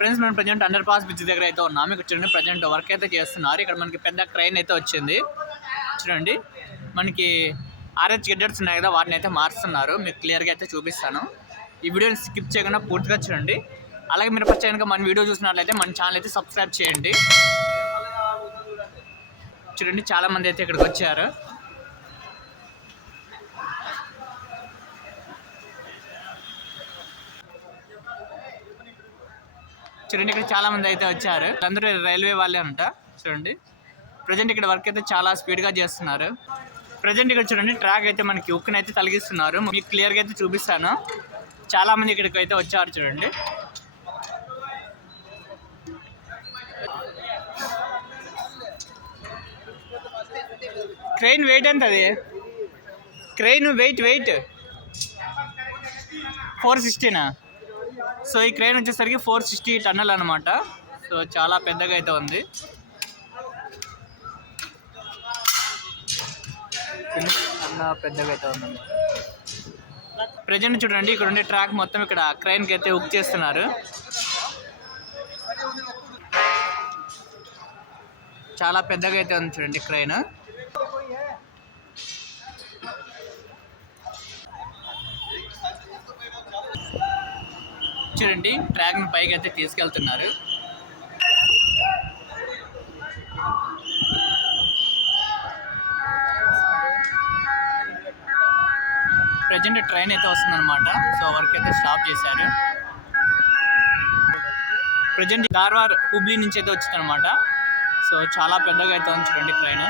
ఫ్రెండ్స్ మనం present under pass bridge దగ్గర అయితే ఉన్నాము. ఇక్కడ చూడండి ప్రజెంట్ వర్క్ అయితే చేస్తున్నారు. ఇక్కడ మనకి పెద్ద క్రైన్ అయితే వచ్చింది. చూడండి మనకి ఆర్హెచ్ గెడ్డర్స్ ఉన్నాయి కదా, వాటిని అయితే మారుస్తున్నారు. మీకు క్లియర్గా అయితే చూపిస్తాను. ఈ వీడియోని స్కిప్ చేయకుండా పూర్తిగా చూడండి. అలాగే మీరు ఫస్ట్ కనుక మన వీడియో చూసినట్లయితే మన ఛానల్ అయితే సబ్స్క్రైబ్ చేయండి. చూడండి చాలా మంది అయితే ఇక్కడికి వచ్చారు. చూడండి ఇక్కడ చాలా మంది అయితే వచ్చారు. అందరూ రైల్వే వాళ్ళే అంట. చూడండి ప్రజెంట్ ఇక్కడ వర్క్ అయితే చాలా స్పీడ్గా చేస్తున్నారు. ప్రజెంట్ ఇక్కడ చూడండి ట్రాక్ అయితే మనకి ఉక్కుని అయితే తొలగిస్తున్నారు. మీకు క్లియర్గా అయితే చూపిస్తాను. చాలా మంది ఇక్కడికి అయితే వచ్చారు. చూడండి క్రెయిన్ వెయిట్ ఎంత? అది క్రెయిన్ వెయిట్ 460నా? సో ఈ క్రెయిన్ వచ్చేసరికి 460 టన్నులు అనమాట. సో చాలా పెద్దగా అయితే ఉంది. పెద్దగా అయితే ఉంది. ప్రజెంట్ చూడండి ఇక్కడ ఉండే ట్రాక్ మొత్తం ఇక్కడ క్రెయిన్కి అయితే హుక్ చేస్తున్నారు. చాలా పెద్దగా అయితే ఉంది చూడండి క్రెయిన్. చూడండి ట్రాక్ని పైకి అయితే తీసుకెళ్తున్నారు. ప్రజెంట్ ట్రైన్ అయితే వస్తుందన్నమాట. సో వర్క్ అయితే స్టాప్ చేశారు. ప్రజెంట్ ధార్వాడ్ హుబ్లీ నుంచి అయితే వచ్చిందనమాట. సో చాలా పెద్దగా అయితే ఉంది చూడండి ట్రైన్.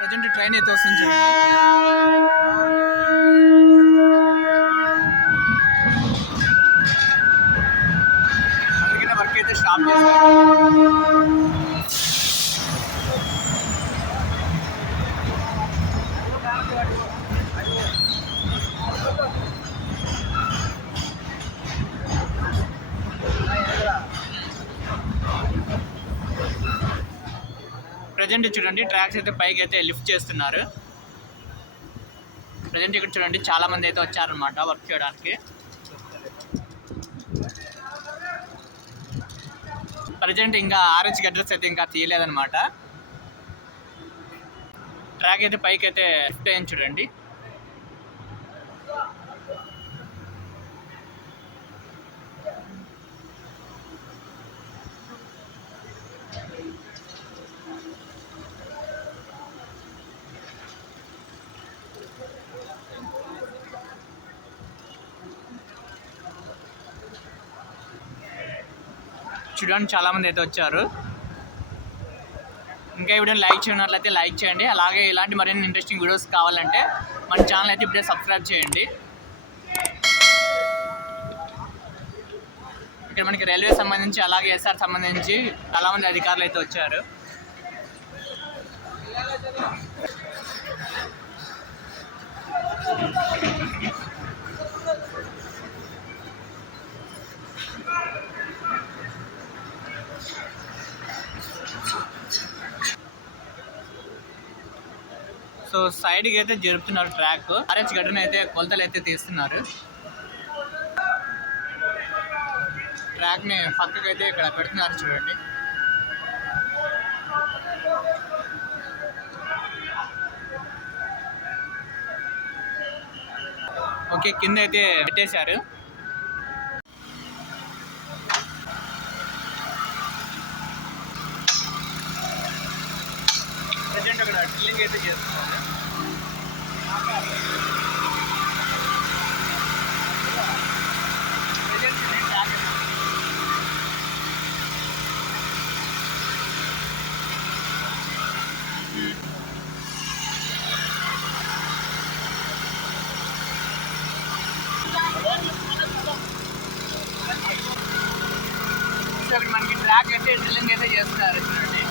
ప్రజెంట్ ట్రైన్ అయితే వస్తుంది చూడండి. అందుకనే వర్క్ అయితే స్టాప్ చేశారు. ప్రజెంట్ చూడండి ట్రాక్స్ అయితే పైకి అయితే లిఫ్ట్ చేస్తున్నారు. ప్రజెంట్ ఇక్కడ చూడండి చాలా మంది అయితే వచ్చారనమాట వర్క్ చేయడానికి. ప్రజెంట్ ఇంకా ఆర్హెచ్ గడ్డర్స్ అయితే ఇంకా తీయలేదన్నమాట. ట్రాక్ అయితే పైకి అయితే లిఫ్ట్ అయ్యింది చూడండి. చూడండి చాలా మంది అయితే వచ్చారు. ఇంకా ఈ వీడియోని లైక్ చేయనట్లయితే లైక్ చేయండి. అలాగే ఇలాంటి మరిన్ని ఇంట్రెస్టింగ్ వీడియోస్ కావాలంటే మన ఛానల్ అయితే ఇప్పుడే సబ్స్క్రైబ్ చేయండి. ఇక్కడ మనకి రైల్వే సంబంధించి అలాగే ఎస్ఆర్ సంబంధించి చాలా మంది అధికారులు అయితే వచ్చారు. సో సైడ్కి అయితే జరుపుతున్నారు ట్రాక్. ఆర్హెచ్ గడ్డను అయితే కొలతలు అయితే తీస్తున్నారు. ట్రాక్ని పక్కకి అయితే ఇక్కడ పెడుతున్నారు చూడండి. ఓకే కింద అయితే పెట్టేశారు. ప్రజెంట్ అక్కడ డ్రిల్లింగ్ అయితే చేస్తున్నారు. మనకి ట్రాక్ అయితే డ్రిల్లింగ్ అయితే చేస్తున్నారు చూడండి.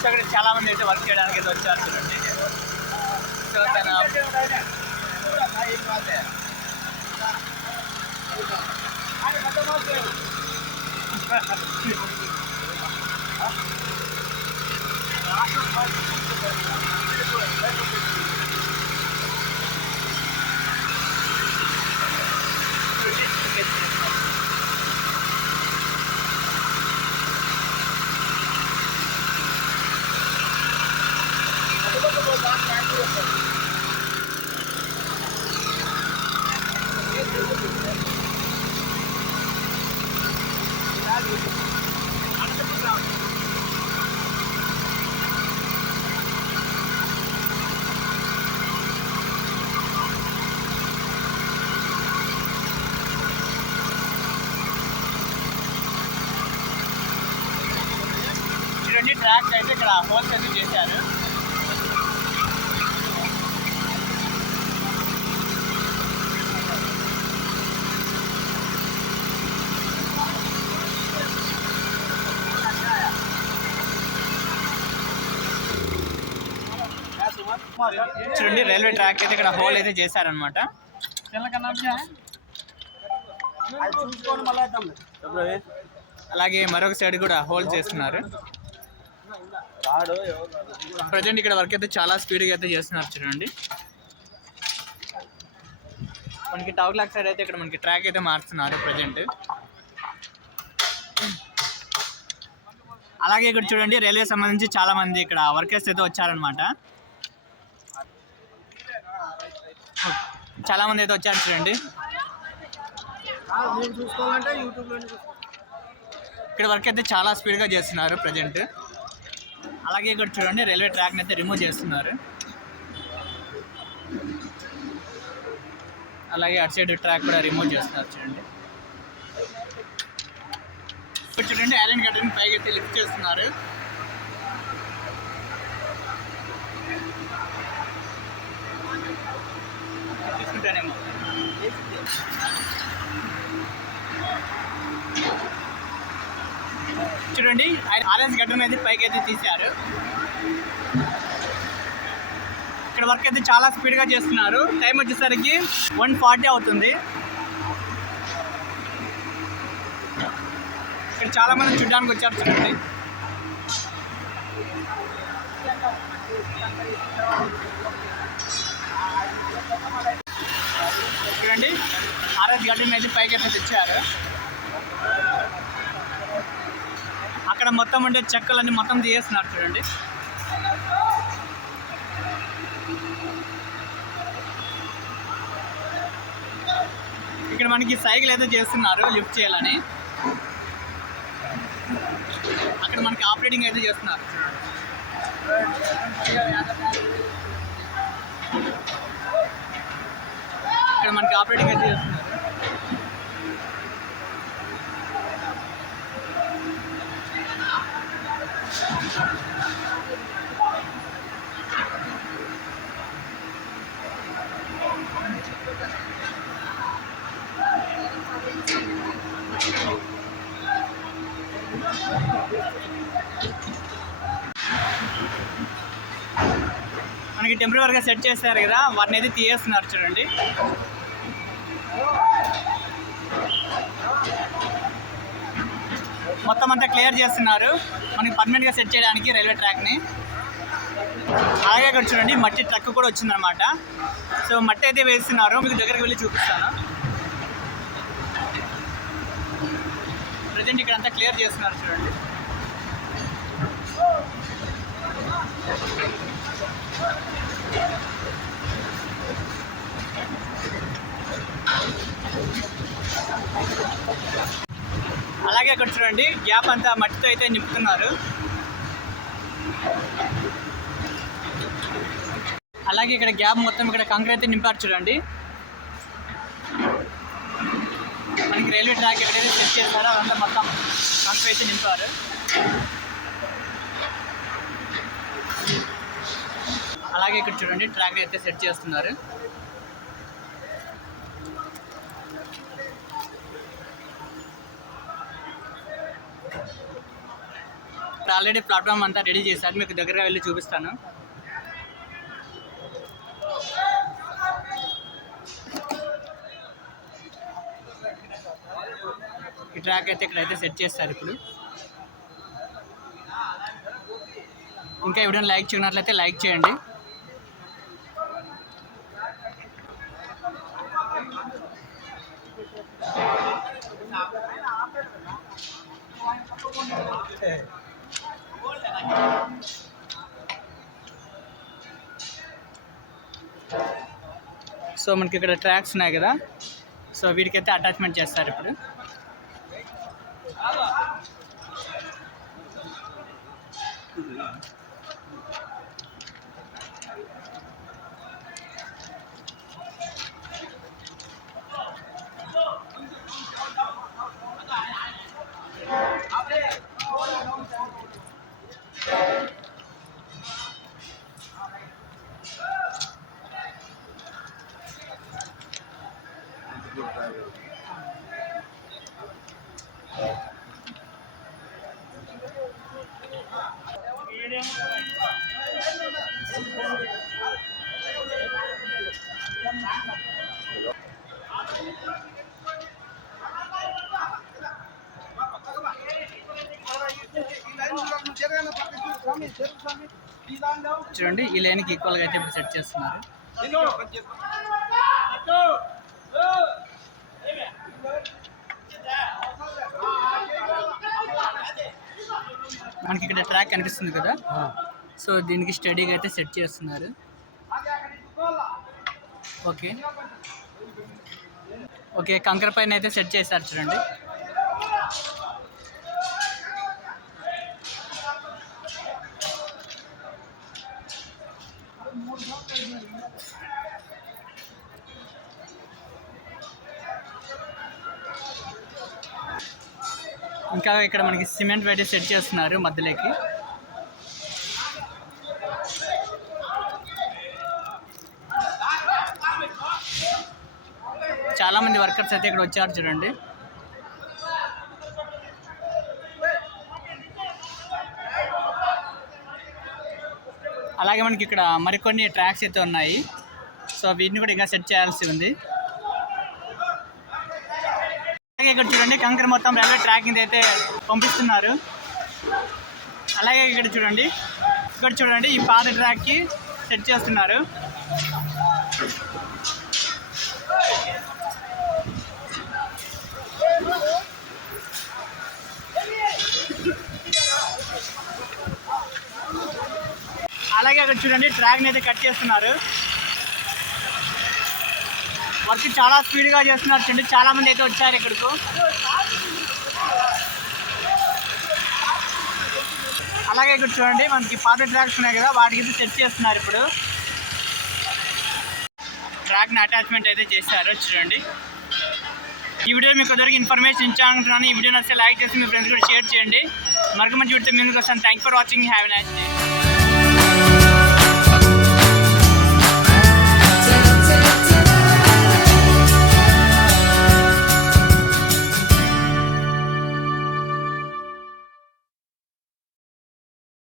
సో అక్కడ చాలా మంది అయితే వర్క్ చేయడానికి అయితే వచ్చారు చూడండి. సో చూడండి ట్రాక్ అయితే ఇక్కడ హోల్స్ అయితే చేశారు. చూడండి రైల్వే ట్రాక్ అయితే ఇక్కడ హోల్ అయితే చేశారనమాట. అలాగే మరొక సైడ్ కూడా హోల్ చేస్తున్నారు. ప్రజెంట్ ఇక్కడ వర్క్ అయితే చాలా స్పీడ్గా అయితే చేస్తున్నారు. చూడండి మనకి టౌక్లాక్ సైడ్ అయితే ఇక్కడ మనకి ట్రాక్ అయితే మారుస్తున్నారు ప్రజెంట్. అలాగే ఇక్కడ చూడండి రైల్వే సంబంధించి చాలా మంది ఇక్కడ వర్కర్స్ అయితే వచ్చారనమాట. చాలా మంది అయితే వచ్చారు చూడండి. ఇక్కడ వర్క్ అయితే చాలా స్పీడ్గా చేస్తున్నారు ప్రజెంట్. అలాగే ఇక్కడ చూడండి రైల్వే ట్రాక్ని అయితే రిమూవ్ చేస్తున్నారు. అలాగే అటు సైడ్ ట్రాక్ కూడా రిమూవ్ చేస్తున్నారు చూడండి. ఇప్పుడు చూడండి ఐరన్ గట్టని పైకి అయితే లిఫ్ట్ చేస్తున్నారు. తీసుకుంటానేమో. చూడండి ఆరెంజ్ గట్టను అయితే పైకి అయితే తీశారు. ఇక్కడ వర్క్ అయితే చాలా స్పీడ్గా చేస్తున్నారు. టైం వచ్చేసరికి 1:40 అవుతుంది. ఇక్కడ చాలా మంది చూడడానికి వచ్చారు చూడండి. చూడండి ఆరెంజ్ గట్టను అయితే పైకి అయితే తెచ్చారు. అక్కడ మొత్తం ఉండే చెక్కలన్నీ మొత్తం తీసేస్తున్నారు చూడండి. ఇక్కడ మనకి సైకిల్ అయితే చేస్తున్నారు లిఫ్ట్ చేయాలని. అక్కడ మనకి ఆపరేటింగ్ అయితే చేస్తున్నారు. ఇక్కడ మనకి ఆపరేటింగ్ అయితే చేస్తున్నారు. మనకి టెంపరీగా సెట్ చేస్తారు కదా, వాటిని అయితే తీయేస్తున్నారు చూడండి. మొత్తం అంతా క్లియర్ చేస్తున్నారు మనకి పర్మనెంట్గా సెట్ చేయడానికి రైల్వే ట్రాక్ని. అలాగే ఇక్కడ చూడండి మట్టి ట్రక్ కూడా వచ్చిందనమాట. సో మట్టి అయితే వేస్తున్నారు, మీకు దగ్గరికి వెళ్ళి చూపిస్తాను. ప్రజెంట్ ఇక్కడ అంతా క్లియర్ చేస్తున్నారు చూడండి. అలాగే అక్కడ చూడండి గ్యాప్ అంతా మట్టితో అయితే నింపుతున్నారు. అలాగే ఇక్కడ గ్యాప్ మొత్తం ఇక్కడ కంకర అయితే నింపారు చూడండి. మనకి రైల్వే ట్రాక్ ఎక్కడైతే సెట్ చేస్తారో అదంతా మొత్తం కంకర అయితే నింపారు. అలాగే ఇక్కడ చూడండి ట్రాక్ అయితే సెట్ చేస్తున్నారు. ఆల్రెడీ ప్లాట్ఫామ్ అంతా రెడీ చేశారు, మీకు దగ్గరగా వెళ్ళి చూపిస్తాను. ఈ ట్రాక్ అయితే ఇక్కడైతే సెట్ చేస్తారు. ఇప్పుడు ఇంకా వీడియోని లైక్ చేయనట్లయితే లైక్ చేయండి. సో మనకి ఇక్కడ ట్రాక్స్ ఉన్నాయి కదా, సో వీటికైతే అటాచ్మెంట్ చేస్తారు ఇప్పుడు. చూడండి, ఈ లైన్కి ఈక్వల్గా అయితే ఇప్పుడు సెట్ చేస్తున్నారు. మనకి ఇక్కడ ట్రాక్ కనిపిస్తుంది కదా, సో దీనికి స్టడీగా అయితే సెట్ చేస్తున్నారు. ఓకే ఓకే, కంకర పైన అయితే సెట్ చేశారు చూడండి. ఇంకా ఇక్కడ మనకి సిమెంట్ అయితే సెట్ చేస్తున్నారు మధ్యలోకి. చాలా మంది వర్కర్స్ అయితే ఇక్కడ వచ్చారు చూడండి. అలాగే మనకి ఇక్కడ మరికొన్ని ట్రాక్స్ అయితే ఉన్నాయి, సో వీటిని కూడా ఇంకా సెట్ చేయాల్సి ఉంది. అలాగే ఇక్కడ చూడండి, కంకర మొత్తం రైల్వే ట్రాకింగ్ అయితే పంపిస్తున్నారు. అలాగే ఇక్కడ చూడండి ఈ పాత ట్రాక్కి సెట్ చేస్తున్నారు. అలాగే అక్కడ చూడండి, ట్రాక్ని అయితే కట్ చేస్తున్నారు. వర్క్ చాలా స్పీడ్గా చేస్తున్నారు చూడండి. చాలా మంది అయితే వచ్చారు ఇక్కడికి. అలాగే ఇక్కడ చూడండి, మనకి పాత ట్రాక్స్ ఉన్నాయి కదా, వాటికి అయితే సెట్ చేస్తున్నారు ఇప్పుడు. ట్రాక్ని అటాచ్మెంట్ అయితే చేశారు చూడండి. ఈ వీడియో మీకు అందరికి ఇన్ఫర్మేషన్ ఇచ్చానుకుంటున్నాను. ఈ వీడియో నచ్చితే లైక్ చేసి మీ ఫ్రెండ్స్ కూడా షేర్ చేయండి. మరొక మంచి వీడియోతో ముందుకు వస్తాను. Thank for watching. Have a nice day.